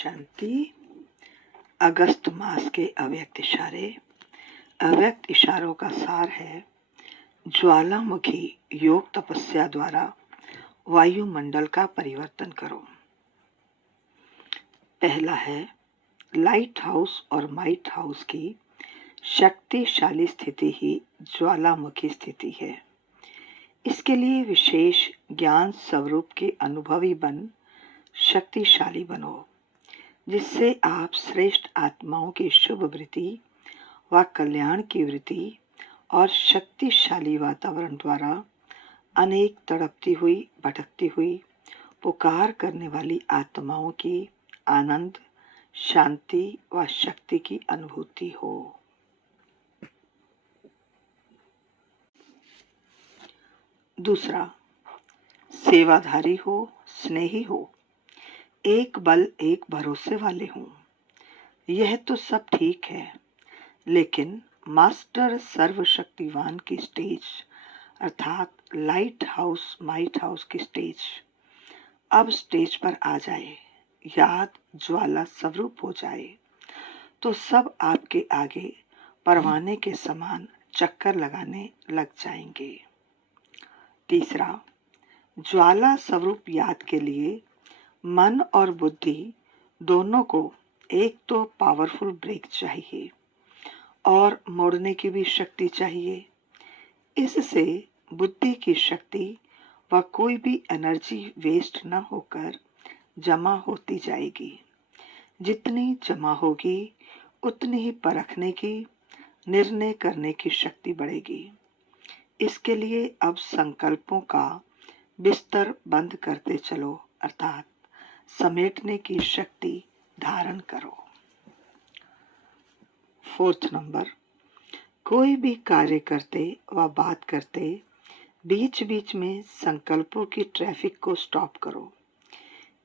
शांति। अगस्त मास के अव्यक्त इशारे। अव्यक्त इशारों का सार है ज्वालामुखी योग तपस्या द्वारा वायुमंडल का परिवर्तन करो। पहला है लाइट हाउस और माइट हाउस की शक्तिशाली स्थिति ही ज्वालामुखी स्थिति है। इसके लिए विशेष ज्ञान स्वरूप के अनुभवी बन शक्तिशाली बनो, जिससे आप श्रेष्ठ आत्माओं की शुभ वृत्ति व कल्याण की वृत्ति और शक्तिशाली वातावरण द्वारा अनेक तड़पती हुई भटकती हुई पुकार करने वाली आत्माओं की आनंद, शांति व शक्ति की अनुभूति हो। दूसरा, सेवाधारी हो, स्नेही हो, एक बल एक भरोसे वाले हों। यह तो सब ठीक है, लेकिन मास्टर सर्वशक्तिवान की स्टेज अर्थात लाइट हाउस माइट हाउस की स्टेज अब स्टेज पर आ जाए, याद ज्वाला स्वरूप हो जाए, तो सब आपके आगे परवाने के समान चक्कर लगाने लग जाएंगे। तीसरा, ज्वाला स्वरूप याद के लिए मन और बुद्धि दोनों को एक तो पावरफुल ब्रेक चाहिए और मोड़ने की भी शक्ति चाहिए। इससे बुद्धि की शक्ति व कोई भी एनर्जी वेस्ट न होकर जमा होती जाएगी। जितनी जमा होगी उतनी ही परखने की, निर्णय करने की शक्ति बढ़ेगी। इसके लिए अब संकल्पों का बिस्तर बंद करते चलो अर्थात समेटने की शक्ति धारण करो। फोर्थ नंबर, कोई भी कार्य करते व बात करते बीच बीच में संकल्पों की ट्रैफिक को स्टॉप करो।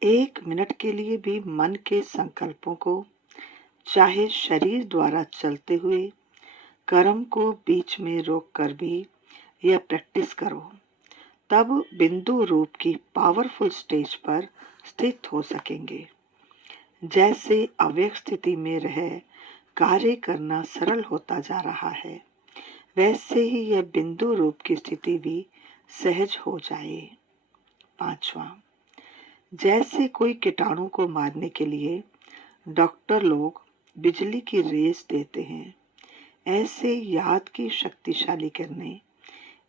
1 मिनट के लिए भी मन के संकल्पों को, चाहे शरीर द्वारा चलते हुए कर्म को बीच में रोक कर भी यह प्रैक्टिस करो, तब बिंदु रूप की पावरफुल स्टेज पर स्थित हो सकेंगे। जैसे अव्यक्त स्थिति में रह कार्य करना सरल होता जा रहा है, वैसे ही यह बिंदु रूप की स्थिति भी सहज हो जाए। पांचवा, जैसे कोई कीटाणु को मारने के लिए डॉक्टर लोग बिजली की रेस देते हैं, ऐसे याद की शक्तिशाली करने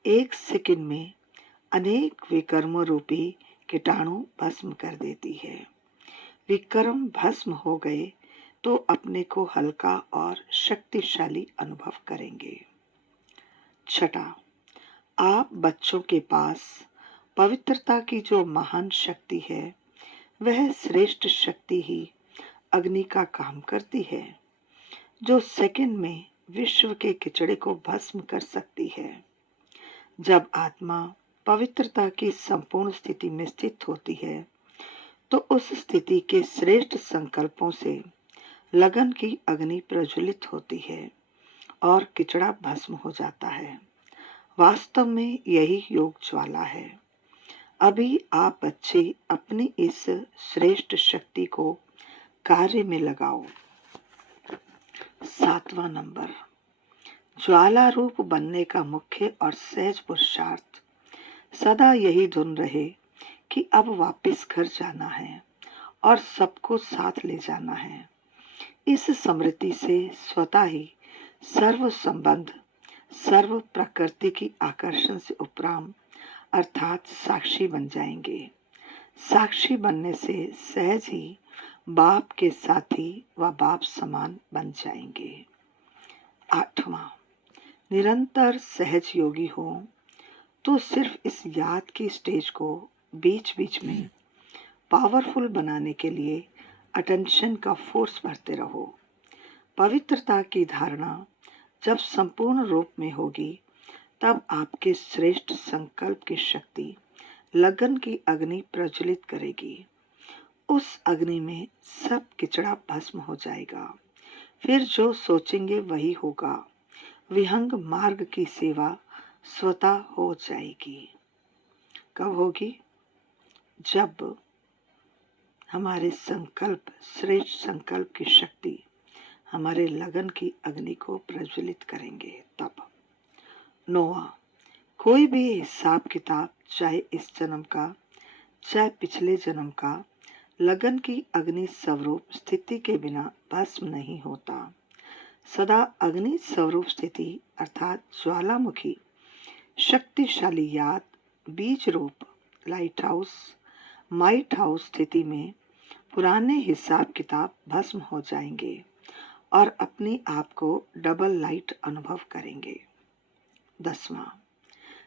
1 सेकंड में अनेक विकर्म रूपी कीटाणु भस्म कर देती है। विकर्म भस्म हो गए तो अपने को हल्का और शक्तिशाली अनुभव करेंगे। छठा, आप बच्चों के पास पवित्रता की जो महान शक्ति है, वह श्रेष्ठ शक्ति ही अग्नि का काम करती है, जो सेकंड में विश्व के किचड़े को भस्म कर सकती है। जब आत्मा पवित्रता की संपूर्ण स्थिति में स्थित होती है, तो उस स्थिति के श्रेष्ठ संकल्पों से लगन की अग्नि प्रज्वलित होती है और किचड़ा भस्म हो जाता है। वास्तव में यही योग ज्वाला है। अभी आप बच्चे अपनी इस श्रेष्ठ शक्ति को कार्य में लगाओ। 7वां नंबर, ज्वाला रूप बनने का मुख्य और सहज पुरुषार्थ सदा यही धुन रहे कि अब वापस घर जाना है और सबको साथ ले जाना है। इस स्मृति से स्वतः ही सर्व संबंध, सर्व प्रकृति की आकर्षण से उपराम अर्थात साक्षी बन जाएंगे। साक्षी बनने से सहज ही बाप के साथी व बाप समान बन जाएंगे। 8वां, निरंतर सहज योगी हो तो सिर्फ इस याद की स्टेज को बीच बीच में पावरफुल बनाने के लिए अटेंशन का फोर्स भरते रहो। पवित्रता की धारणा जब संपूर्ण रूप में होगी, तब आपके श्रेष्ठ संकल्प की शक्ति लगन की अग्नि प्रज्वलित करेगी। उस अग्नि में सब किचड़ा भस्म हो जाएगा। फिर जो सोचेंगे वही होगा। विहंग मार्ग की सेवा स्वतः हो जाएगी। कब होगी? जब हमारे संकल्प, श्रेष्ठ संकल्प की शक्ति हमारे लगन की अग्नि को प्रज्वलित करेंगे। तब 9वां, कोई भी हिसाब किताब, चाहे इस जन्म का चाहे पिछले जन्म का, लगन की अग्नि स्वरूप स्थिति के बिना भस्म नहीं होता। सदा अग्नि स्वरूप स्थिति अर्थात ज्वालामुखी शक्तिशाली याद, बीज रूप लाइट हाउस, माइट हाउस स्थिति में पुराने हिसाब किताब भस्म हो जाएंगे और अपने आप को डबल लाइट अनुभव करेंगे। 10वां,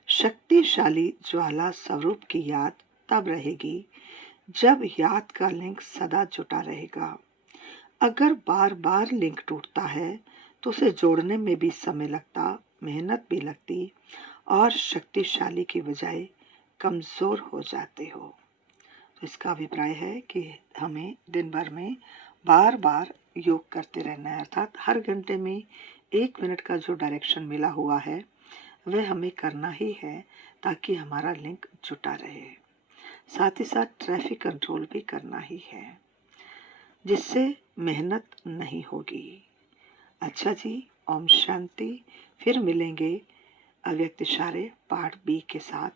शक्तिशाली ज्वाला स्वरूप की याद तब रहेगी जब याद का लिंक सदा जुटा रहेगा। अगर बार बार लिंक टूटता है तो उसे जोड़ने में भी समय लगता, मेहनत भी लगती और शक्तिशाली की बजाय कमज़ोर हो जाते हो। तो इसका अभिप्राय है कि हमें दिन भर में बार बार योग करते रहना है, अर्थात हर घंटे में 1 मिनट का जो डायरेक्शन मिला हुआ है वह हमें करना ही है ताकि हमारा लिंक जुटा रहे। साथ ही साथ ट्रैफिक कंट्रोल भी करना ही है, जिससे मेहनत नहीं होगी। अच्छा जी, ओम शांति। फिर मिलेंगे अव्यक्त इशारे पार्ट बी के साथ,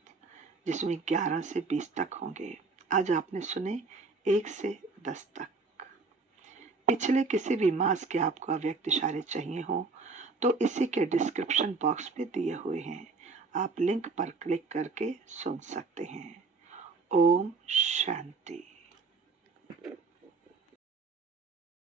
जिसमें 11 से 20 तक होंगे। आज आपने सुने 1 से 10 तक। पिछले किसी भी मास के आपको अव्यक्त इशारे चाहिए हो तो इसी के डिस्क्रिप्शन बॉक्स में दिए हुए हैं, आप लिंक पर क्लिक करके सुन सकते हैं। ओम शांति।